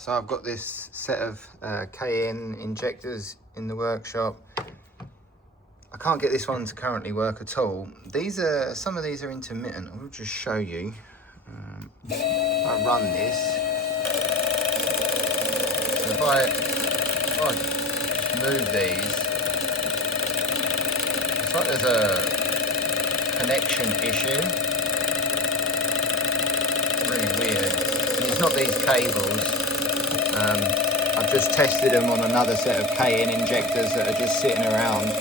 So I've got this set of KN injectors in the workshop. I can't get this one to currently work at all. Some of these are intermittent. I'll just show you. I run this. So if I move these, it's like there's a connection issue. Really weird. And it's not these cables. I've just tested them on another set of KN injectors that are just sitting around.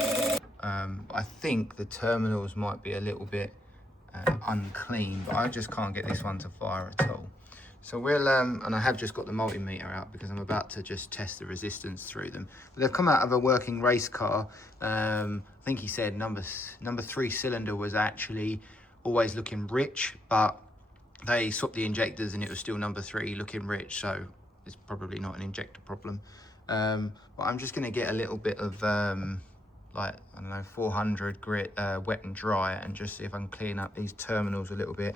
I think the terminals might be a little bit unclean, but I just can't get this one to fire at all. So we'll, and I have just got the multimeter out because I'm about to just test the resistance through them. But they've come out of a working race car. I think he said number 3 cylinder was actually always looking rich, but they swapped the injectors and it was still number 3 looking rich. So it's probably not an injector problem. But I'm just gonna get a little bit of, like, I don't know, 400 grit wet and dry, and just see if I can clean up these terminals a little bit.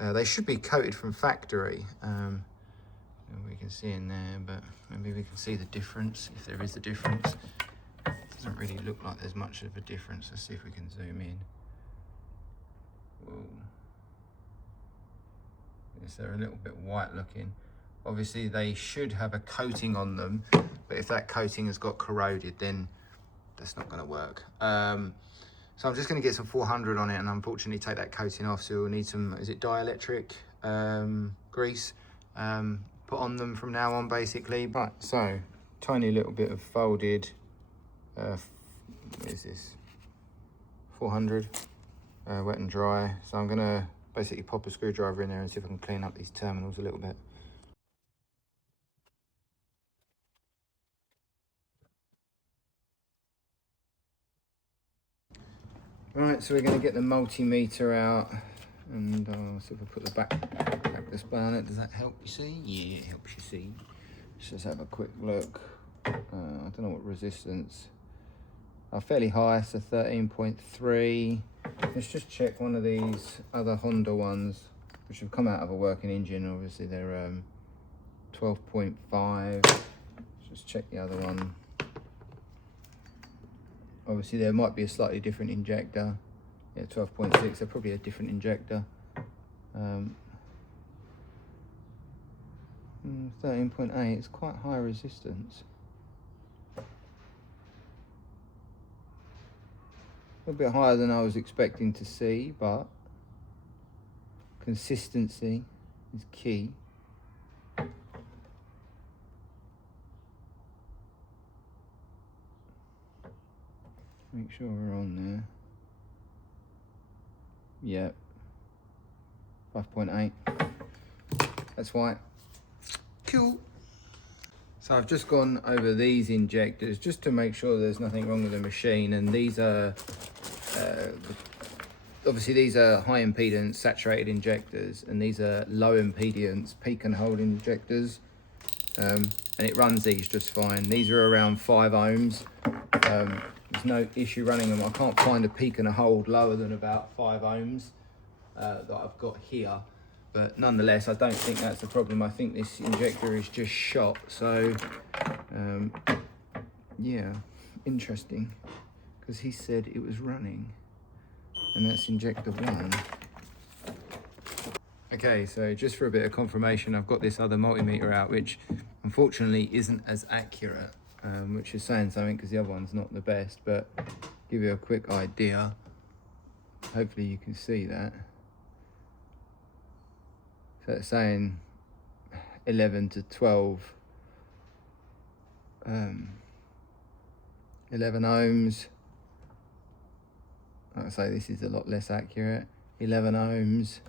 They should be coated from factory. We can see in there, but maybe we can see the difference, if there is a difference. It doesn't really look like there's much of a difference. Let's see if we can zoom in. Whoa. Yes, they're a little bit white looking. Obviously they should have a coating on them, but if that coating has got corroded, then that's not going to work. So I'm just going to get some 400 on it and unfortunately take that coating off. So we'll need some, is it dielectric grease put on them from now on, basically. Right, so tiny little bit of folded, what is this? 400 wet and dry. So I'm going to basically pop a screwdriver in there and see if I can clean up these terminals a little bit. Right, so we're going to get the multimeter out, and see if I put the back display on it. Does that help you see? Yeah, it helps you see. Let's just have a quick look. I don't know what resistance. Fairly high, so 13.3. Let's just check one of these other Honda ones, which have come out of a working engine. Obviously, they're 12.5. Let's just check the other one. Obviously there might be a slightly different injector. Yeah, 12.6, they're probably a different injector. 13.8, it's quite high resistance. A little bit higher than I was expecting to see, but consistency is key. Make sure we're on there. Yep. 5.8. That's white. Cool. So I've just gone over these injectors just to make sure there's nothing wrong with the machine. And these are, obviously these are high impedance saturated injectors, and these are low impedance peak and hold injectors. And it runs these just fine. These are around 5 ohms. There's no issue running them. I can't find a peak and a hold lower than about 5 ohms that I've got here. But nonetheless, I don't think that's the problem. I think this injector is just shot. So, yeah, interesting. Because he said it was running. And that's injector 1. Okay, so just for a bit of confirmation, I've got this other multimeter out, which unfortunately isn't as accurate. Which is saying something because the other one's not the best, but give you a quick idea. Hopefully you can see that. So it's saying 11 to 12, 11 ohms. Like I say, this is a lot less accurate. 11 ohms.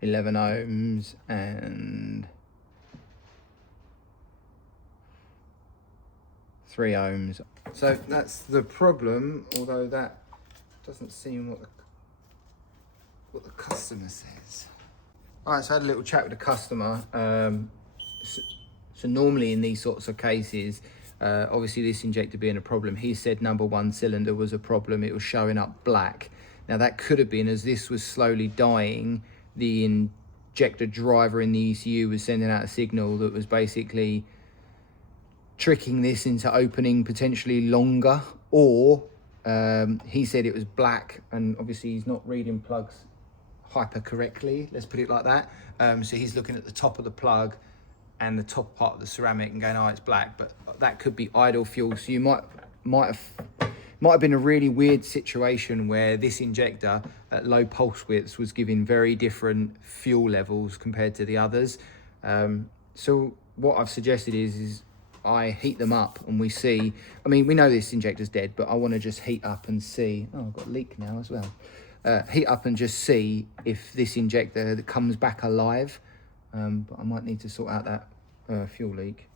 11 ohms and 3 ohms. So that's the problem, although that doesn't seem what the customer says. All right, so I had a little chat with the customer. So normally in these sorts of cases, obviously this injector being a problem, he said number 1 cylinder was a problem. It was showing up black. Now that could have been, as this was slowly dying, the injector driver in the ECU was sending out a signal that was basically tricking this into opening potentially longer, or he said it was black, and obviously he's not reading plugs hyper correctly, let's put it like that. So he's looking at the top of the plug and the top part of the ceramic and going, oh, it's black, but that could be idle fuel. So you might have been a really weird situation where this injector at low pulse widths was giving very different fuel levels compared to the others. So what I've suggested is I heat them up and we see, I mean, we know this injector's dead, but I want to just heat up and see. Oh, I've got a leak now as well. Heat up and just see if this injector comes back alive. But I might need to sort out that fuel leak.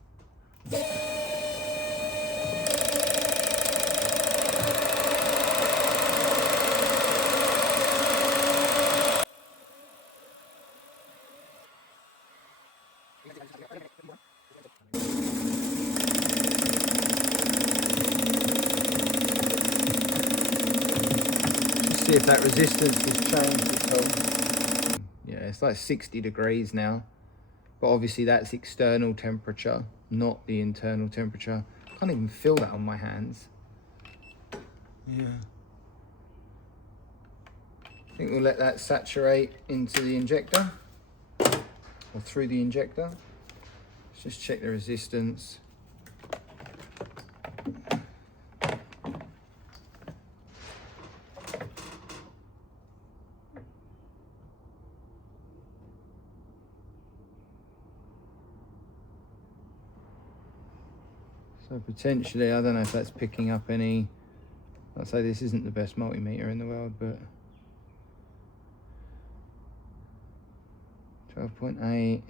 See if that resistance has changed at all. Yeah, it's like 60 degrees now, but obviously that's external temperature, not the internal temperature. I can't even feel that on my hands. Yeah. I think we'll let that saturate into the injector, or through the injector. Let's just check the resistance. So potentially, I don't know if that's picking up any, I'd say this isn't the best multimeter in the world, but 12.8.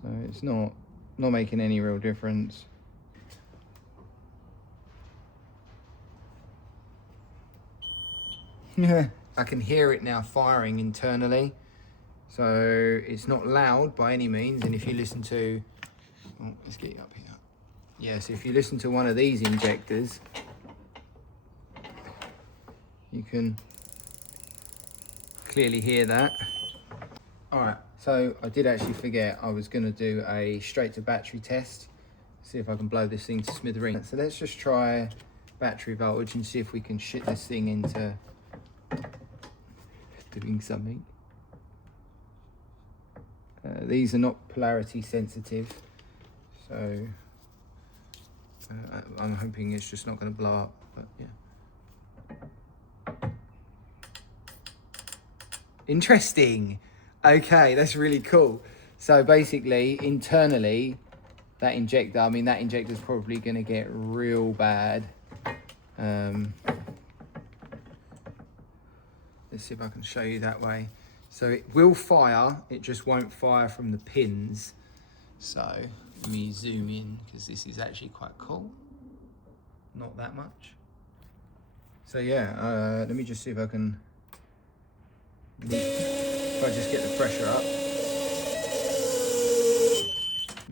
So it's not making any real difference. Yeah, I can hear it now firing internally. So it's not loud by any means, and if you listen to, oh, let's get it up here. Yeah, so if you listen to one of these injectors, you can clearly hear that. All right, so I did actually forget I was gonna do a straight to battery test, see if I can blow this thing to smithereens. So let's just try battery voltage and see if we can shit this thing into doing something. These are not polarity sensitive, so I'm hoping it's just not going to blow up, but yeah. Interesting. Okay, that's really cool. So basically, internally, that injector, I mean, that injector's probably going to get real bad. Let's see if I can show you that way. So it will fire, it just won't fire from the pins. So let me zoom in, because this is actually quite cool. Not that much. So yeah, let me just see if I can, if I just get the pressure up.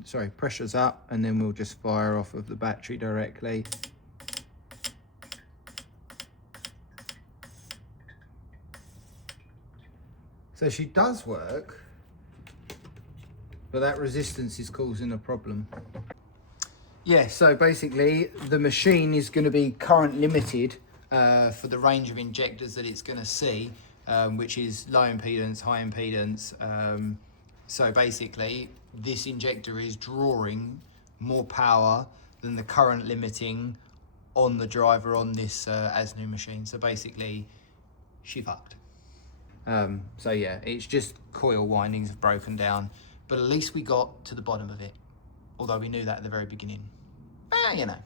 Sorry, pressure's up, and then we'll just fire off of the battery directly. So she does work, but that resistance is causing a problem. Yeah, so basically the machine is going to be current limited for the range of injectors that it's going to see, which is low impedance, high impedance. So basically this injector is drawing more power than the current limiting on the driver on this ASNU machine. So basically she fucked. So yeah, it's just coil windings have broken down, but at least we got to the bottom of it, although we knew that at the very beginning. You know.